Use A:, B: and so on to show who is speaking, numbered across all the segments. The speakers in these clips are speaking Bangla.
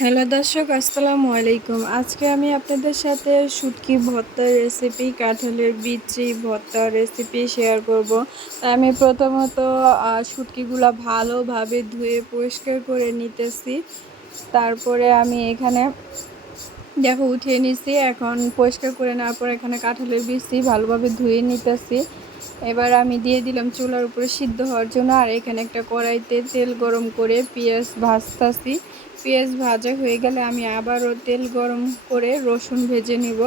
A: হ্যালো দর্শক, আসসালামু আলাইকুম। আজকে আমি আপনাদের সাথে শুটকি ভর্তার রেসিপি কাঁঠালের বিচি ভর্তার রেসিপি শেয়ার করব। তাই আমি প্রথমত শুটকিগুলো ভালোভাবে ধুয়ে পরিষ্কার করে নিতেছি। তারপরে আমি এখানে, দেখো, উঠিয়ে নিছি। এখন পরিষ্কার করে নেওয়ার পর এখানে কাঁঠালের বিচি ভালোভাবে ধুয়ে নিতেছি। এবার আমি দিয়ে দিলাম চুলার উপরে সিদ্ধ হওয়ার জন্য, আর এখানে একটা কড়াইতে তেল গরম করে পেঁয়াজ ভাজতাছি। পেঁয়াজ ভাজা হয়ে গেলে আমি আবারও তেল গরম করে রসুন ভেজে নিব।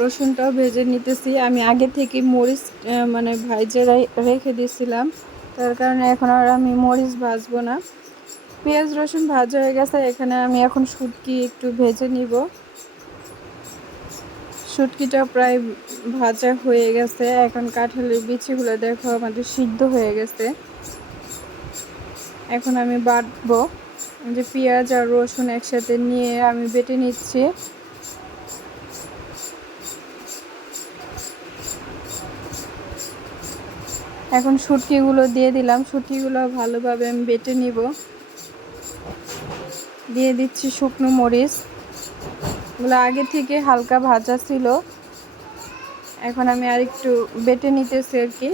A: রসুনটাও ভেজে নিতেছি। আমি আগে থেকে মরিচ মানে ভাইজে রেখে দিয়েছিলাম। তার কারণে এখন আর আমি মরিচ ভাজবো না। পেঁয়াজ রসুন ভাজা হয়ে গেছে। এখানে আমি এখন শুটকি একটু ভেজে নিব। শুটকিটা প্রায় ভাজা হয়ে গেছে। এখন কাঁঠালের বিচিগুলো দেখো আমাদের সিদ্ধ হয়ে গেছে। এখন আমি বাটবো। যে পেঁয়াজ আর রসুন একসাথে নিয়ে আমি বেটে নিচ্ছি। এখন শুটকিগুলো দিয়ে দিলাম। শুটকিগুলো ভালোভাবে আমি বেটে নিব। দিয়ে দিচ্ছি শুকনো মরিচ। এগুলো আগে থেকে হালকা ভাজা ছিল। এখন আমি আর একটু বেটে নিতেছি আর কি।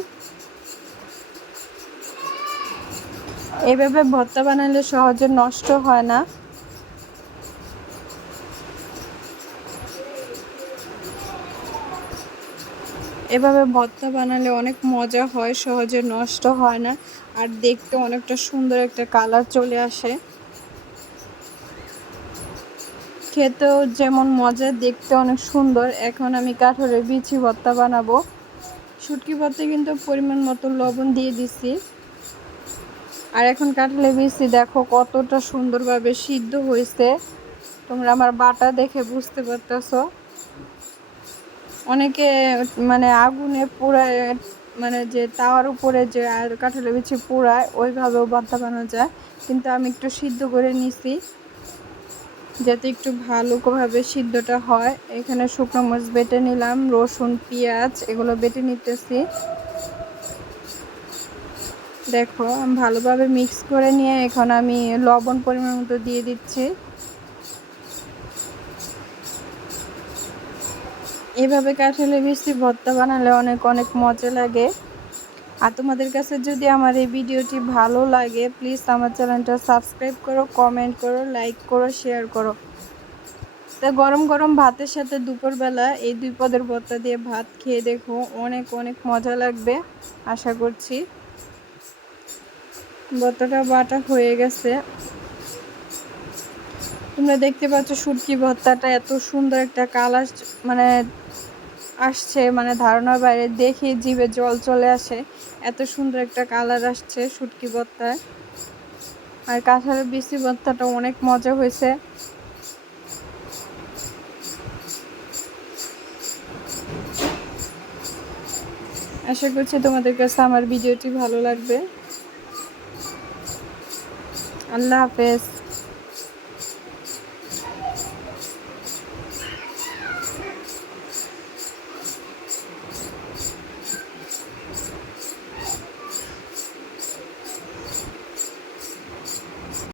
A: এভাবে ভর্তা বানালে সহজে নষ্ট হয় না। এভাবে ভর্তা বানালে অনেক মজা হয়, সহজে নষ্ট হয় না। আর দেখতে অনেকটা সুন্দর একটা কালার চলে আসে। খেতেও যেমন মজা, দেখতে অনেক সুন্দর। এখন আমি কাঠলের বিচি ভর্তা বানাবো। শুটকি ভর্তা কিন্তু পরিমাণ মতো লবণ দিয়ে দিছি। আর এখন কাটলে বিচি, দেখো কতটা সুন্দরভাবে সিদ্ধ হয়েছে। তোমরা আমার বাটা দেখে বুঝতে পারতেছো। অনেকে মানে আগুনে পোড়ায় মানে যে তাওয়ার উপরে যে আর কাঁঠালের বিচি পোড়ায়, ওইভাবেও ভর্তা বানানো যায়। কিন্তু আমি একটু সিদ্ধ করে নিছি। যাতে একটু ভালোভাবে সিদ্ধটা হয়। এখানে শুকনো মরিচ বেটে নিলাম, রসুন, পেঁয়াজ, এগুলো বেটে নিতেছি। দেখো ভালোভাবে মিক্স করে নিয়ে এখন আমি লবণ পরিমাণ মতো দিয়ে দিচ্ছি। এভাবে কাঁঠালের বৃষ্টি ভর্তা বানালে অনেক অনেক মজা লাগে। আর তোমাদের কাছে যদি আমার এই ভিডিওটি ভালো লাগে প্লিজ আমার চ্যানেলটা সাবস্ক্রাইব করো কমেন্ট করো লাইক করো শেয়ার করো। তো গরম গরম ভাতের সাথে দুপুরবেলা এই দুই পদের ভর্তা দিয়ে ভাত খেয়ে দেখো, অনেক অনেক মজা লাগবে, আশা করছি। ভর্তাটা বাটা হয়ে গেছে। তোমরা দেখতে পাচ্ছ শুটকি ভর্তাটা, এত সুন্দর একটা কালার মানে আসছে মানে ধারণার বাইরে দেখে জিভে জল চলে আসে। এত সুন্দর একটা কালার আসছে শুটকি ভর্তায় আর কাঁঠালের বিচি ভর্তাটা অনেক মজা হয়েছে। আশা করছি তোমাদের কাছে আমার ভিডিওটি ভালো লাগবে। আল্লাহ হাফেজ।